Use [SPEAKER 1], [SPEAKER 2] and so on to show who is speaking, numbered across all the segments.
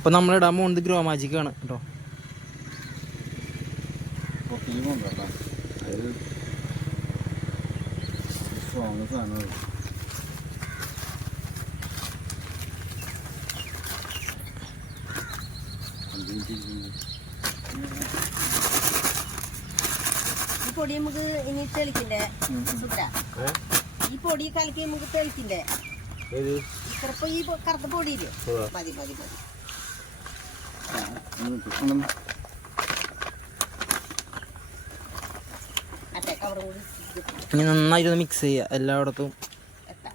[SPEAKER 1] ഇപ്പം നമ്മളിടാൻ പോകുന്നത് grow magic ആണ് കേട്ടോ.
[SPEAKER 2] ഈ പൊടി നമുക്ക് ഇനി തെളിക്കില്ലേ? ഈ പൊടി കലക്കി നമുക്ക് തെളിക്കില്ലേ? ഇപ്പൊ ഈ കറുത്ത പൊടിയില്ലേ മതി മതി മതി മറ്റേ കവറും കൂടി ഇട്ടിട്ട്
[SPEAKER 1] ഇനി നന്നായിട്ട് മിക്സ് ചെയ്യുക. എല്ലായിടത്തും
[SPEAKER 2] എത്താം.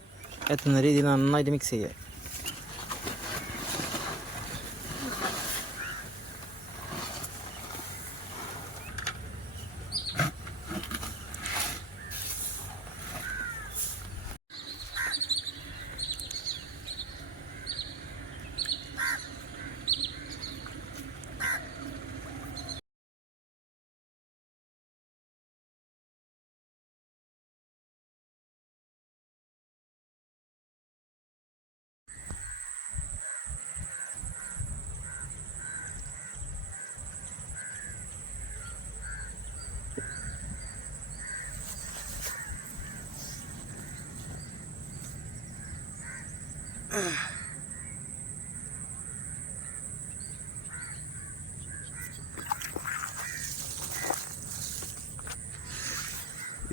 [SPEAKER 1] എത്തുന്ന രീതിയിൽ നന്നായിട്ട് മിക്സ് ചെയ്യുക.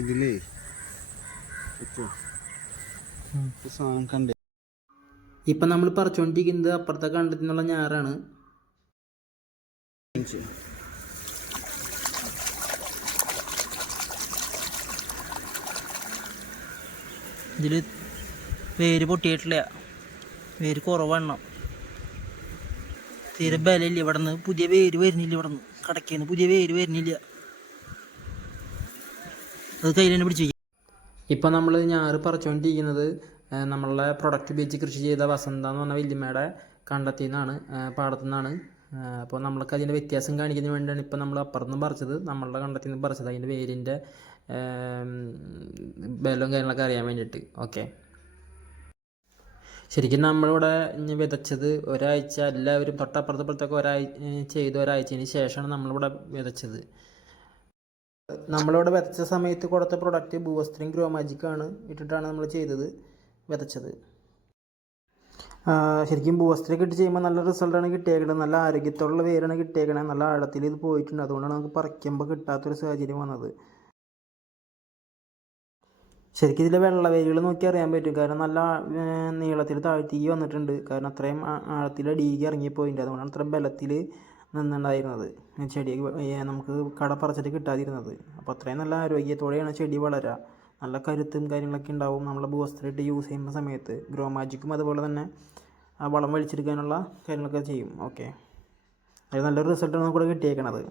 [SPEAKER 3] ഇതിലേ സാധനം കണ്ടേ.
[SPEAKER 1] ഇപ്പം നമ്മൾ പറിച്ചുകൊണ്ടിരിക്കുന്നത് അപ്പുറത്തെ കണ്ടത്തിൽ നിന്നുള്ള ഞാറാണ് ഇതിൽ വേര് പൊട്ടിയിട്ടില്ല. വേര് കുറവെണ്ണം തീരെ ബലമില്ല. ഇവിടെ നിന്ന് പുതിയ വേര് വരുന്നില്ല ഇവിടെ നിന്ന് കടക്കേന്ന് പുതിയ വേര് വരുന്നില്ല. അത് കയ്യിൽ തന്നെ പിടിച്ചു ഇപ്പം നമ്മൾ ഞാറ് പറിച്ചുകൊണ്ടിരിക്കുന്നത് നമ്മളുടെ പ്രൊഡക്റ്റ് ഉപയോഗിച്ച് കൃഷി ചെയ്ത വസന്ത എന്ന് പറഞ്ഞ വല്യമ്മയുടെ കണ്ടത്തിൽ നിന്നാണ് പാടത്തു നിന്നാണ് അപ്പോൾ നമ്മൾക്ക് അതിന്റെ വ്യത്യാസം കാണിക്കുന്നതിന് വേണ്ടിയാണ് ഇപ്പം നമ്മൾ അപ്പുറത്ത് നിന്ന് പറിച്ചത്. നമ്മളുടെ കണ്ടത്തിൽ നിന്ന് പറിച്ചത് അതിന്റെ വേരിന്റെ ബലവും കാര്യങ്ങളൊക്കെ അറിയാൻ വേണ്ടിയിട്ട്. ഓക്കെ. ശരിക്കും നമ്മളിവിടെ വിതച്ചത് ഒരാഴ്ച എല്ലാവരും തൊട്ടപ്പുറത്ത് പുറത്തൊക്കെ ഒരാഴ്ച ചെയ്ത് ഒരാഴ്ചയ്ക്ക് ശേഷമാണ് നമ്മളിവിടെ വിതച്ചത്. നമ്മളിവിടെ വിതച്ച സമയത്ത് കൊടുത്ത പ്രൊഡക്റ്റ് ബൂവസ്ത്രീം ഗ്രോ മാജിക് ആണ് ഇട്ടിട്ടാണ് നമ്മൾ ചെയ്തത് വിതച്ചത്. ശരിക്കും ബൂവസ്ത്രീ ഇട്ട് ചെയ്യുമ്പോൾ നല്ല റിസൾട്ടാണ് കിട്ടിയേക്കണത്. നല്ല ആരോഗ്യത്തോടുള്ള വേരാണ് കിട്ടിയേക്കണത്. നല്ല ആഴത്തിൽ ഇത് പോയിട്ടുണ്ട്. അതുകൊണ്ടാണ് നമുക്ക് പറിക്കുമ്പോൾ കിട്ടാത്തൊരു സാഹചര്യം വന്നത്. ശരിക്കും ഇതിലെ വെള്ളവേരുകൾ നോക്കി അറിയാൻ പറ്റും. കാരണം നല്ല നീളത്തിൽ താഴ്ത്തി വന്നിട്ടുണ്ട്. കാരണം അത്രയും ആഴത്തിൽ അടിയിലേക്ക് ഇറങ്ങിപ്പോയിട്ടുണ്ട്. അതുകൊണ്ടാണ് അത്രയും ബലത്തിൽ നിന്നുണ്ടായിരുന്നത്. ചെടി നമുക്ക് കട പറിച്ചിട്ട് കിട്ടാതിരുന്നത്. അപ്പോൾ അത്രയും നല്ല ആരോഗ്യത്തോടെയാണ് ചെടി വളരുക നല്ല കരുത്തും കാര്യങ്ങളൊക്കെ ഉണ്ടാവും. നമ്മൾ ബൂസ്റ്ററിട്ട് യൂസ് ചെയ്യുന്ന സമയത്ത് ഗ്രോ മാജിക്കും അതുപോലെ തന്നെ ആ വളം വലിച്ചെടുക്കാനുള്ള കാര്യങ്ങളൊക്കെ ചെയ്യും. ഓക്കെ അത് നല്ലൊരു റിസൾട്ടാണ് നമുക്ക് കിട്ടിയേക്കണത്.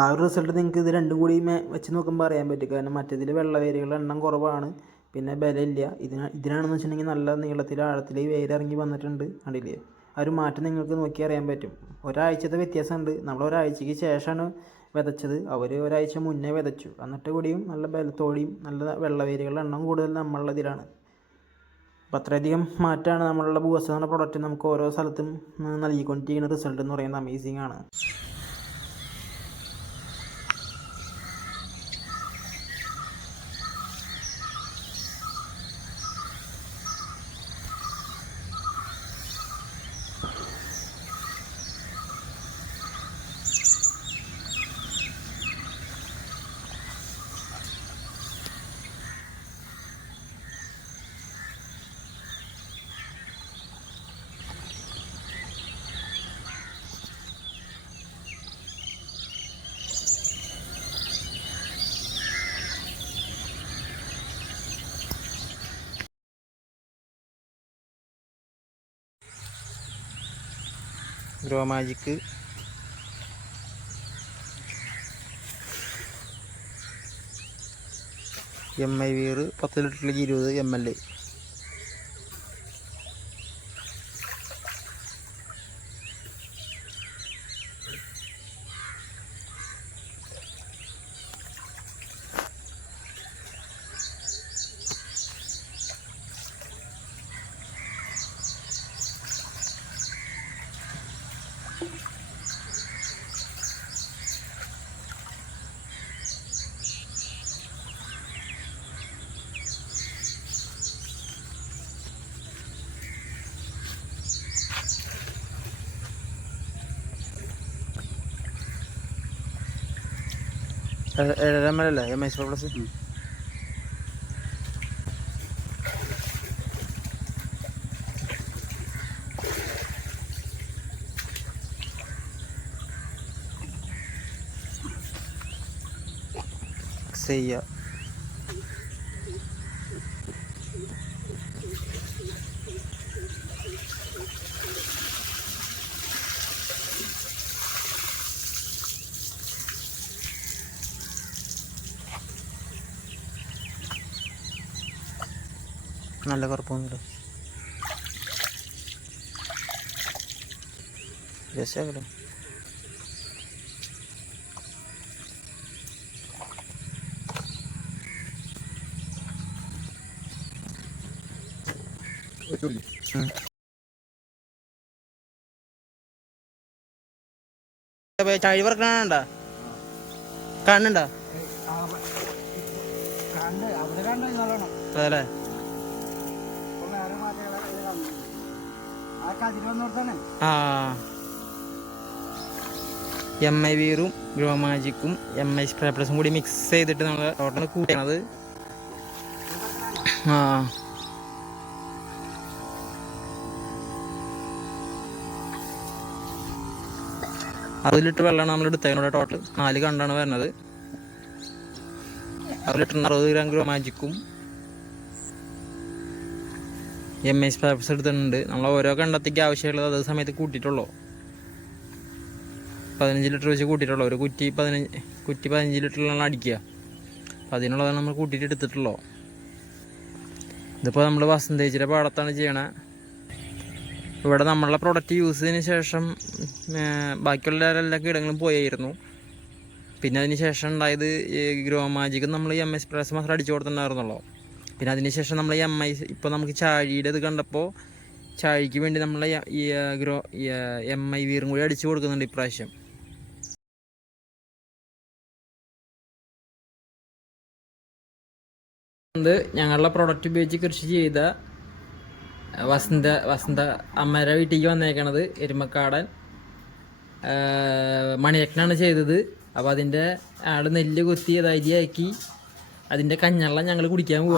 [SPEAKER 1] ആ ഒരു റിസൾട്ട് നിങ്ങൾക്ക് ഇത് രണ്ടും കൂടി വെച്ച് നോക്കുമ്പോൾ അറിയാൻ പറ്റും. കാരണം മറ്റേതിൽ വെള്ളവേരുകളുടെ എണ്ണം കുറവാണ്. പിന്നെ ബലമില്ല. ഇതിന് ഇതിനാണെന്ന് വെച്ചിട്ടുണ്ടെങ്കിൽ നല്ല നീളത്തിൽ ആഴത്തിൽ വേരിറങ്ങി വന്നിട്ടുണ്ട്. കണ്ടില്ലേ? ആ ഒരു മാറ്റം നിങ്ങൾക്ക് നോക്കി അറിയാൻ പറ്റും. ഒരാഴ്ചത്തെ വ്യത്യാസമുണ്ട്. നമ്മൾ ഒരാഴ്ചയ്ക്ക് ശേഷമാണ് വിതച്ചത്. അവർ ഒരാഴ്ച മുന്നേ വിതച്ചു. എന്നിട്ട് കൂടിയും നല്ല ബലത്തോടെയും നല്ല വെള്ളവേരുകളുടെ എണ്ണം കൂടുതൽ നമ്മളുടെ ഇതിലാണ്. അപ്പോൾ അത്രയധികം മാറ്റമാണ് നമ്മളുടെ ബൂസ് എന്ന പ്രൊഡക്റ്റ് നമുക്ക് ഓരോ സ്ഥലത്തും നൽകിക്കൊണ്ടിരിക്കുന്ന റിസൾട്ട് എന്ന് പറയുന്നത് അമേസിങ് ആണ്. Grow Magic M I Veer പത്ത് ലിറ്ററിലേക്ക് ഇരുപത് എം എൽ ഏഴര അല്ലേ എം ഐ പ്ലസ് ചെയ്യാം നല്ല കുഴപ്പമൊന്നുമില്ല രസമാകട്ടെ ചഴി കാണണ്ട കാണുന്നുണ്ടോ? അതല്ലേ
[SPEAKER 3] ആ.
[SPEAKER 1] എം ഐ വീറും ഗ്രോ മാജിക്കും എം ഐ സ്പ്രേ പ്ലസും കൂടി മിക്സ് ചെയ്തിട്ട് നമ്മൾ ടോട്ടൽ കൂട്ടണത് ആ. അത് ലിറ്റർ വെള്ളമാണ് നമ്മൾ എടുത്തതിനോട് ടോട്ടൽ നാല് കണ്ടാണ് വരുന്നത്. അത് ലിറ്ററിന് അറുപത് ഗ്രാം ഗ്രോ മാജിക്കും എം എസ് പേപ്പേഴ്സ് എടുത്തിട്ടുണ്ട്. നമ്മൾ ഓരോ കണ്ടത്തേക്ക് ആവശ്യമുള്ളത് അതേ സമയത്ത് കൂട്ടിയിട്ടുള്ളൂ. പതിനഞ്ച് ലിറ്റർ വെച്ച് കൂട്ടിയിട്ടുള്ളൂ. ഒരു കുറ്റി പതിനഞ്ച് കുറ്റി പതിനഞ്ച് ലിറ്ററിലാണ് അടിക്കുക. അപ്പം അതിനുള്ളതാണ് നമ്മൾ കൂട്ടിയിട്ട് എടുത്തിട്ടുള്ളൂ. ഇതിപ്പോൾ നമ്മൾ വസന്തേച്ചിയുടെ പാടത്താണ് ചെയ്യണേ. ഇവിടെ നമ്മളുടെ പ്രൊഡക്റ്റ് യൂസ് ചെയ്തതിന് ശേഷം ബാക്കിയുള്ള എല്ലാ കീടങ്ങളും പോയായിരുന്നു. പിന്നെ അതിന് ശേഷം ഉണ്ടായത് ഗ്രോ മാജിക് നമ്മൾ എം എസ് പ്രസ് മാത്രം അടിച്ചു കൊടുത്തിട്ടുണ്ടായിരുന്നുള്ളൂ. പിന്നെ അതിനുശേഷം നമ്മൾ എം ഐ ഇപ്പോൾ നമുക്ക് ചാഴിയുടെ ഇത് കണ്ടപ്പോൾ ചാഴിക്ക് വേണ്ടി നമ്മൾ ഈ ഗ്രോ എം ഐ വീറും കൂടി അടിച്ചു കൊടുക്കുന്നുണ്ട് ഇപ്രാവശ്യം. ഞങ്ങളുടെ പ്രൊഡക്റ്റ് ഉപയോഗിച്ച് കൃഷി ചെയ്ത വസന്ത വസന്ത അമ്മയുടെ വീട്ടിലേക്ക് വന്നേക്കണത് എരുമക്കാടൻ മണിയക്കനാണ് ചെയ്തത്. അപ്പോൾ അതിന്റെ ആൾ നെല്ല് കുത്തി അത് അരിയാക്കി അതിന്റെ കഞ്ഞെള്ളം ഞങ്ങൾ കുടിക്കാൻ പോവാ